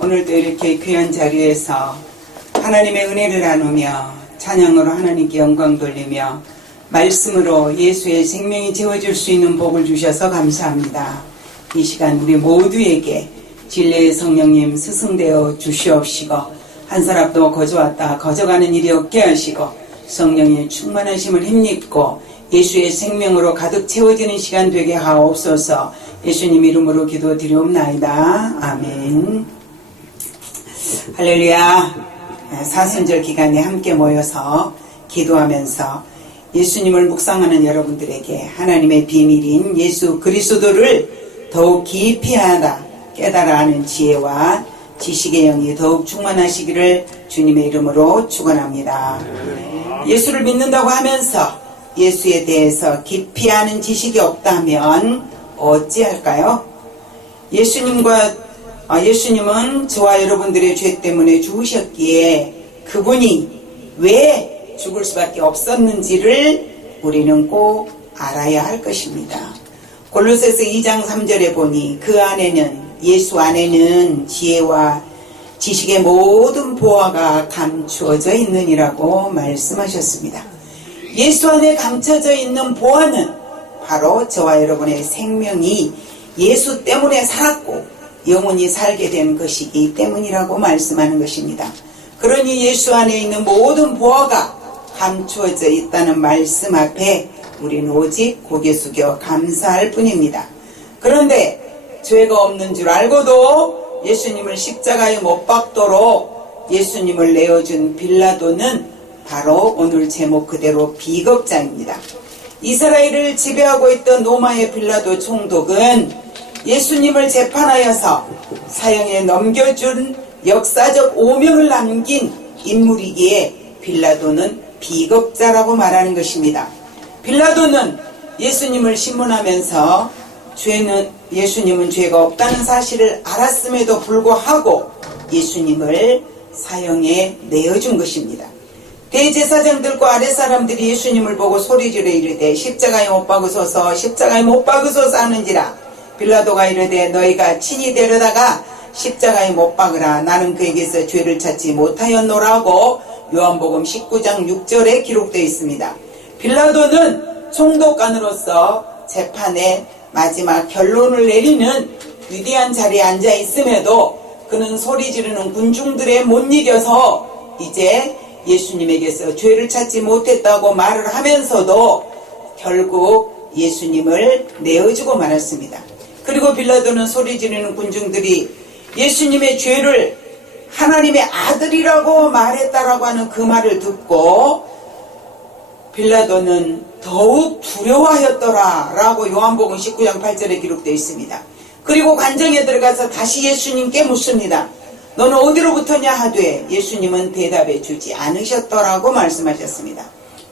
오늘도 이렇게 귀한 자리에서 하나님의 은혜를 나누며 찬양으로 하나님께 영광 돌리며 말씀으로 예수의 생명이 채워줄 수 있는 복을 주셔서 감사합니다. 이 시간 우리 모두에게 진리의 성령님 스승되어 주시옵시고 한 사람도 거저왔다 거저가는 일이 없게 하시고 성령의 충만하심을 힘입고 예수의 생명으로 가득 채워지는 시간 되게 하옵소서. 예수님 이름으로 기도드리옵나이다. 아멘. 할렐루야. 사순절 기간에 함께 모여서 기도하면서 예수님을 묵상하는 여러분들에게 하나님의 비밀인 예수 그리스도를 더욱 깊이 알아 깨달아 아는 지혜와 지식의 영이 더욱 충만하시기를 주님의 이름으로 축원합니다. 예수를 믿는다고 하면서 예수에 대해서 깊이 아는 지식이 없다면 어찌할까요? 예수님은 저와 여러분들의 죄 때문에 죽으셨기에 그분이 왜 죽을 수밖에 없었는지를 우리는 꼭 알아야 할 것입니다. 골로새서 2장 3절에 보니 그 안에는 예수 안에는 지혜와 지식의 모든 보화가 감추어져 있느니라고 말씀하셨습니다. 예수 안에 감춰져 있는 보화는 바로 저와 여러분의 생명이 예수 때문에 살았고 영원히 살게 된 것이기 때문이라고 말씀하는 것입니다. 그러니 예수 안에 있는 모든 보화가 감추어져 있다는 말씀 앞에 우리는 오직 고개 숙여 감사할 뿐입니다. 그런데 죄가 없는 줄 알고도 예수님을 십자가에 못 박도록 예수님을 내어준 빌라도는 바로 오늘 제목 그대로 비겁자입니다. 이스라엘을 지배하고 있던 로마의 빌라도 총독은 예수님을 재판하여서 사형에 넘겨준 역사적 오명을 남긴 인물이기에 빌라도는 비겁자라고 말하는 것입니다. 빌라도는 예수님을 신문하면서 예수님은 죄가 없다는 사실을 알았음에도 불구하고 예수님을 사형에 내어준 것입니다. 대제사장들과 아랫사람들이 예수님을 보고 소리지르 이르되 십자가에 못 박으소서 십자가에 못 박으소서 하는지라 빌라도가 이르되 너희가 친히 데려다가 십자가에 못 박으라 나는 그에게서 죄를 찾지 못하였노라고 요한복음 19장 6절에 기록되어 있습니다. 빌라도는 총독관으로서 재판의 마지막 결론을 내리는 위대한 자리에 앉아 있음에도 그는 소리 지르는 군중들에 못 이겨서 이제 예수님에게서 죄를 찾지 못했다고 말을 하면서도 결국 예수님을 내어주고 말았습니다. 그리고 빌라도는 소리 지르는 군중들이 예수님의 죄를 하나님의 아들이라고 말했다라고 하는 그 말을 듣고 빌라도는 더욱 두려워하였더라 라고 요한복음 19장 8절에 기록되어 있습니다. 그리고 관정에 들어가서 다시 예수님께 묻습니다. 너는 어디로부터냐 하되 예수님은 대답해 주지 않으셨더라고 말씀하셨습니다.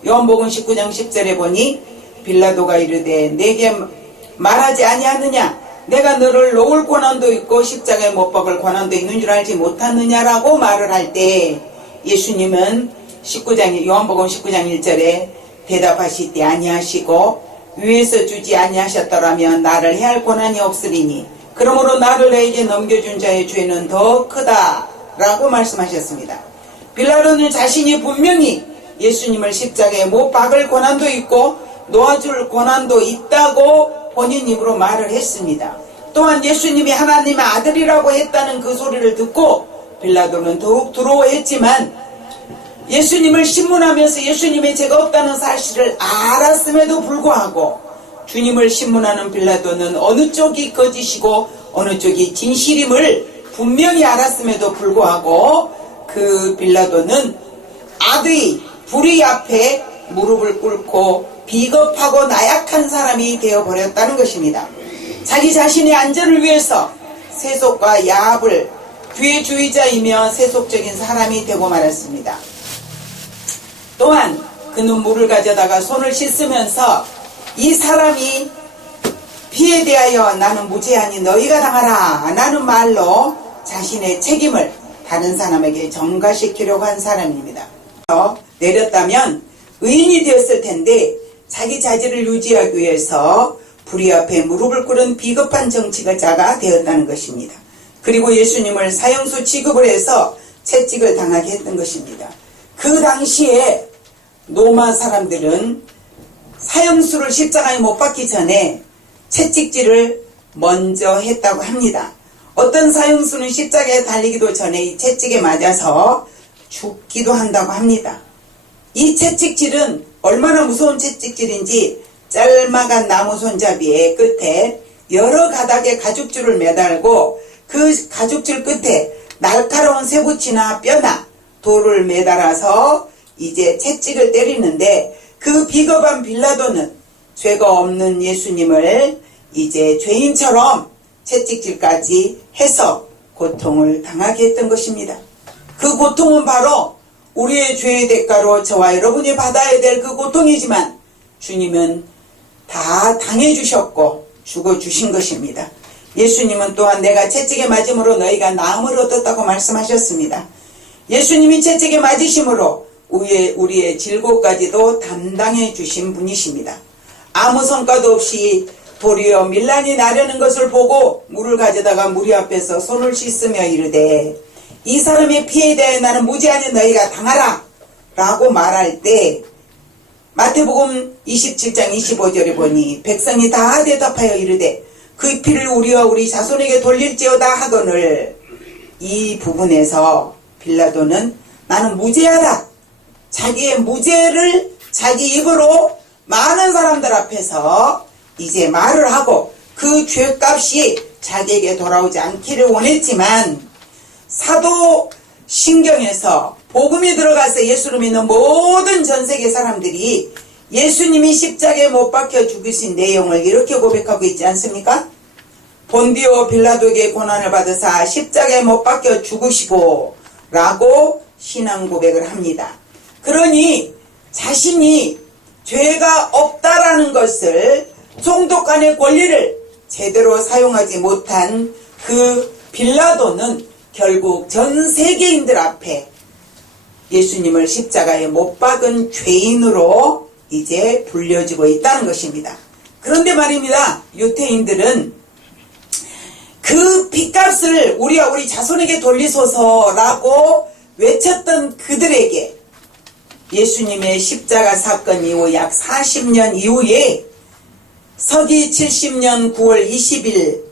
요한복음 19장 10절에 보니 빌라도가 이르되 내게 말하지 아니하느냐 내가 너를 놓을 권한도 있고 십자가에 못 박을 권한도 있는 줄 알지 못하느냐라고 말을 할 때 예수님은 요한복음 19장 1절에 대답하시되 아니하시고 위에서 주지 아니하셨더라면 나를 해할 권한이 없으리니 그러므로 나를 너에게 넘겨준 자의 죄는 더 크다라고 말씀하셨습니다. 빌라도는 자신이 분명히 예수님을 십자가에 못 박을 권한도 있고 놓아줄 권한도 있다고 본인 입으로 말을 했습니다. 또한 예수님이 하나님의 아들이라고 했다는 그 소리를 듣고 빌라도는 더욱 두려워했지만 예수님을 신문하면서 예수님의 죄가 없다는 사실을 알았음에도 불구하고 주님을 신문하는 빌라도는 어느 쪽이 거짓이고 어느 쪽이 진실임을 분명히 알았음에도 불구하고 그 빌라도는 악의 불의 앞에 무릎을 꿇고 비겁하고 나약한 사람이 되어버렸다는 것입니다. 자기 자신의 안전을 위해서 세속과 야합을 기회주의자이며 세속적인 사람이 되고 말았습니다. 또한 그는 물을 가져다가 손을 씻으면서 이 사람이 피에 대하여 나는 무죄하니 너희가 당하라 라는 말로 자신의 책임을 다른 사람에게 전가시키려고 한 사람입니다. 내렸다면 의인이 되었을 텐데 자기 자질을 유지하기 위해서 불의 앞에 무릎을 꿇은 비겁한 정치가자가 되었다는 것입니다. 그리고 예수님을 사형수 취급을 해서 채찍을 당하게 했던 것입니다. 그 당시에 로마 사람들은 사형수를 십자가에 못 박기 전에 채찍질을 먼저 했다고 합니다. 어떤 사형수는 십자가에 달리기도 전에 이 채찍에 맞아서 죽기도 한다고 합니다. 이 채찍질은 얼마나 무서운 채찍질인지 짤막한 나무 손잡이의 끝에 여러 가닥의 가죽줄을 매달고 그 가죽줄 끝에 날카로운 쇠붙이나 뼈나 돌을 매달아서 이제 채찍을 때리는데, 그 비겁한 빌라도는 죄가 없는 예수님을 이제 죄인처럼 채찍질까지 해서 고통을 당하게 했던 것입니다. 그 고통은 바로 우리의 죄의 대가로 저와 여러분이 받아야 될 그 고통이지만 주님은 다 당해주셨고 죽어주신 것입니다. 예수님은 또한 내가 채찍에 맞음으로 너희가 나음을 얻었다고 말씀하셨습니다. 예수님이 채찍에 맞으심으로 우리의 질고까지도 담당해 주신 분이십니다. 아무 성과도 없이 도리어 밀란이 나려는 것을 보고 물을 가져다가 무리 앞에서 손을 씻으며 이르되 이 사람의 피에 대해 나는 무죄하니 너희가 당하라 라고 말할 때 마태복음 27장 25절에 보니 백성이 다 대답하여 이르되 그 피를 우리와 우리 자손에게 돌릴지어다 하거늘, 이 부분에서 빌라도는 나는 무죄하다, 자기의 무죄를 자기 입으로 많은 사람들 앞에서 이제 말을 하고 그 죄값이 자기에게 돌아오지 않기를 원했지만, 사도신경에서 복음이 들어가서 예수를 믿는 모든 전세계 사람들이 예수님이 십자가에 못 박혀 죽으신 내용을 이렇게 고백하고 있지 않습니까? 본디오 빌라도에게 고난을 받으사 십자가에 못 박혀 죽으시고 라고 신앙 고백을 합니다. 그러니 자신이 죄가 없다라는 것을, 총독간의 권리를 제대로 사용하지 못한 그 빌라도는 결국 전 세계인들 앞에 예수님을 십자가에 못 박은 죄인으로 이제 불려지고 있다는 것입니다. 그런데 말입니다. 유태인들은 그 핏값을 우리와 우리 자손에게 돌리소서라고 외쳤던 그들에게 예수님의 십자가 사건 이후 약 40년 이후에 서기 70년 9월 20일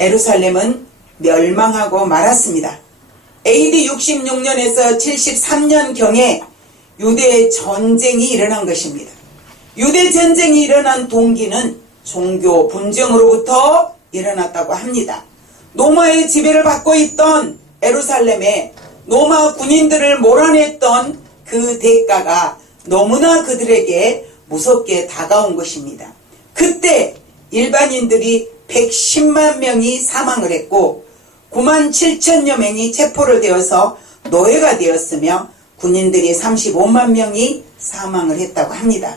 예루살렘은 멸망하고 말았습니다. AD 66년에서 73년경에 유대 전쟁이 일어난 것입니다. 유대 전쟁이 일어난 동기는 종교 분쟁으로부터 일어났다고 합니다. 로마의 지배를 받고 있던 예루살렘에 로마 군인들을 몰아냈던 그 대가가 너무나 그들에게 무섭게 다가온 것입니다. 그때 일반인들이 110만 명이 사망을 했고 9만 7천여 명이 체포를 되어서 노예가 되었으며 군인들이 35만 명이 사망을 했다고 합니다.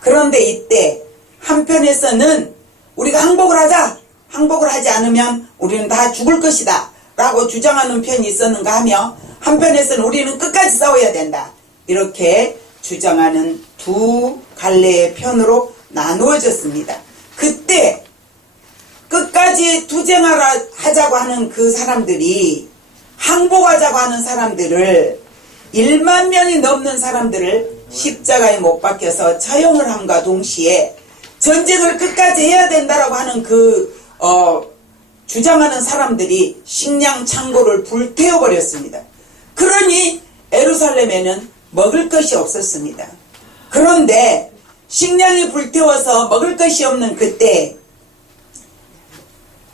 그런데 이때 한편에서는 우리가 항복을 하자, 항복을 하지 않으면 우리는 다 죽을 것이다 라고 주장하는 편이 있었는가 하며, 한편에서는 우리는 끝까지 싸워야 된다, 이렇게 주장하는 두 갈래의 편으로 나누어졌습니다. 그때 끝까지 투쟁하자고 하는 그 사람들이, 항복하자고 하는 사람들을, 1만 명이 넘는 사람들을 십자가에 못 박혀서 처형을 함과 동시에 전쟁을 끝까지 해야 된다라고 하는 주장하는 사람들이 식량 창고를 불태워버렸습니다. 그러니 예루살렘에는 먹을 것이 없었습니다. 그런데 식량이 불태워서 먹을 것이 없는 그때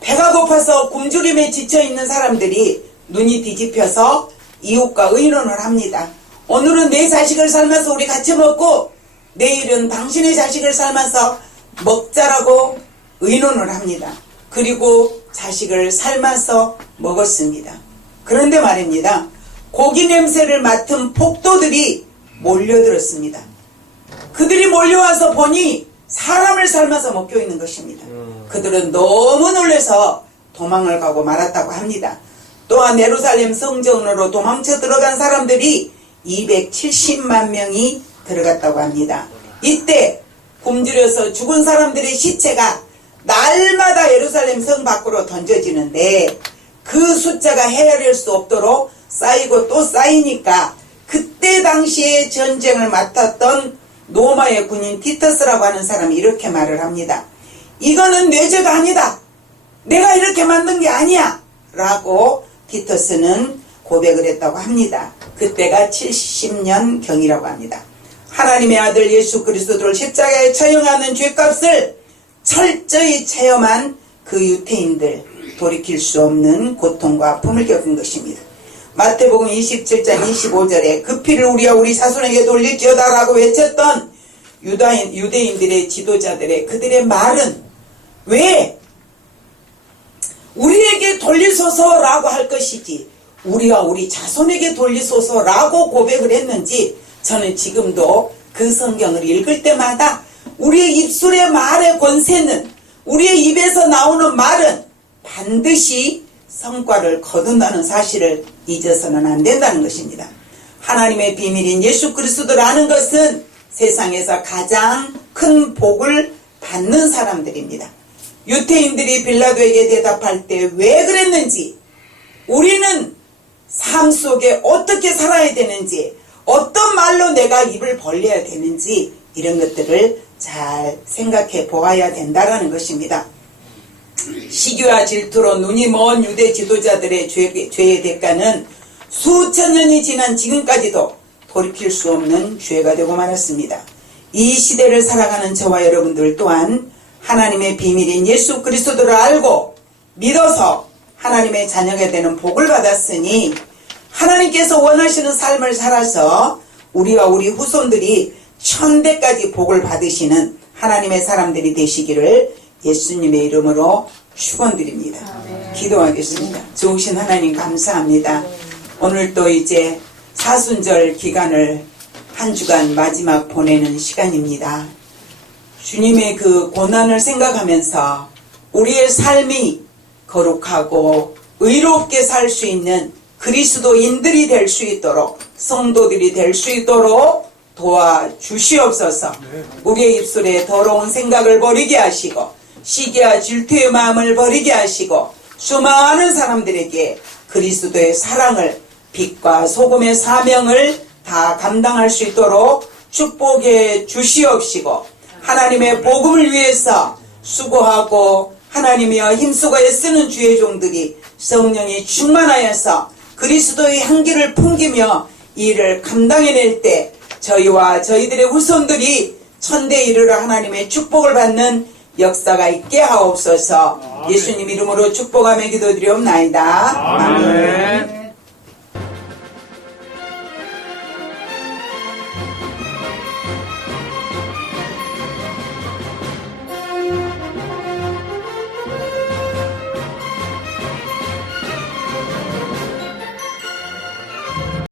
배가 고파서 굶주림에 지쳐있는 사람들이 눈이 뒤집혀서 이웃과 의논을 합니다. 오늘은 내 자식을 삶아서 우리 같이 먹고 내일은 당신의 자식을 삶아서 먹자라고 의논을 합니다. 그리고 자식을 삶아서 먹었습니다. 그런데 말입니다. 고기 냄새를 맡은 폭도들이 몰려들었습니다. 그들이 몰려와서 보니 사람을 삶아서 먹고 있는 것입니다. 그들은 너무 놀라서 도망을 가고 말았다고 합니다. 또한 예루살렘 성전으로 도망쳐 들어간 사람들이 270만 명이 들어갔다고 합니다. 이때 굶주려서 죽은 사람들의 시체가 날마다 예루살렘 성 밖으로 던져지는데 그 숫자가 헤아릴 수 없도록 쌓이고 또 쌓이니까 그때 당시에 전쟁을 맡았던 로마의 군인 티터스라고 하는 사람이 이렇게 말을 합니다. 이거는 내 죄가 아니다. 내가 이렇게 만든 게 아니야. 라고 티터스는 고백을 했다고 합니다. 그때가 70년경이라고 합니다. 하나님의 아들 예수 그리스도를 십자가에 처형하는 죄값을 철저히 체험한 그 유태인들, 돌이킬 수 없는 고통과 아픔을 겪은 것입니다. 마태복음 27장 25절에 그 피를 우리와 우리 자손에게 돌릴지어다 라고 외쳤던 유대인들의 지도자들의 그들의 말은 왜 우리에게 돌리소서라고 할 것이지 우리와 우리 자손에게 돌리소서라고 고백을 했는지, 저는 지금도 그 성경을 읽을 때마다 우리의 입술의 말의 권세는, 우리의 입에서 나오는 말은 반드시 성과를 거둔다는 사실을 잊어서는 안 된다는 것입니다. 하나님의 비밀인 예수 그리스도를 아는 것은 세상에서 가장 큰 복을 받는 사람들입니다. 유태인들이 빌라도에게 대답할 때 왜 그랬는지, 우리는 삶 속에 어떻게 살아야 되는지, 어떤 말로 내가 입을 벌려야 되는지, 이런 것들을 잘 생각해 보아야 된다는 것입니다. 시기와 질투로 눈이 먼 유대 지도자들의 죄의 대가는 수천 년이 지난 지금까지도 돌이킬 수 없는 죄가 되고 말았습니다. 이 시대를 살아가는 저와 여러분들 또한 하나님의 비밀인 예수 그리스도를 알고 믿어서 하나님의 자녀가 되는 복을 받았으니 하나님께서 원하시는 삶을 살아서 우리와 우리 후손들이 천대까지 복을 받으시는 하나님의 사람들이 되시기를 예수님의 이름으로 축원드립니다. 기도하겠습니다. 좋으신 하나님 감사합니다. 오늘 또 이제 사순절 기간을 한 주간 마지막 보내는 시간입니다. 주님의 그 고난을 생각하면서 우리의 삶이 거룩하고 의롭게 살 수 있는 그리스도인들이 될 수 있도록, 성도들이 될 수 있도록 도와주시옵소서. 우리의 입술에 더러운 생각을 버리게 하시고 시기와 질투의 마음을 버리게 하시고 수많은 사람들에게 그리스도의 사랑을, 빛과 소금의 사명을 다 감당할 수 있도록 축복해 주시옵시고, 하나님의 복음을 위해서 수고하고 하나님이여 힘쓰고 애쓰는 주의 종들이 성령이 충만하여서 그리스도의 향기를 풍기며 이 일을 감당해낼 때 저희와 저희들의 후손들이 천대에 이르러 하나님의 축복을 받는 역사가 있게 하옵소서. 예수님 이름으로 축복하며 기도드리옵나이다. 아멘.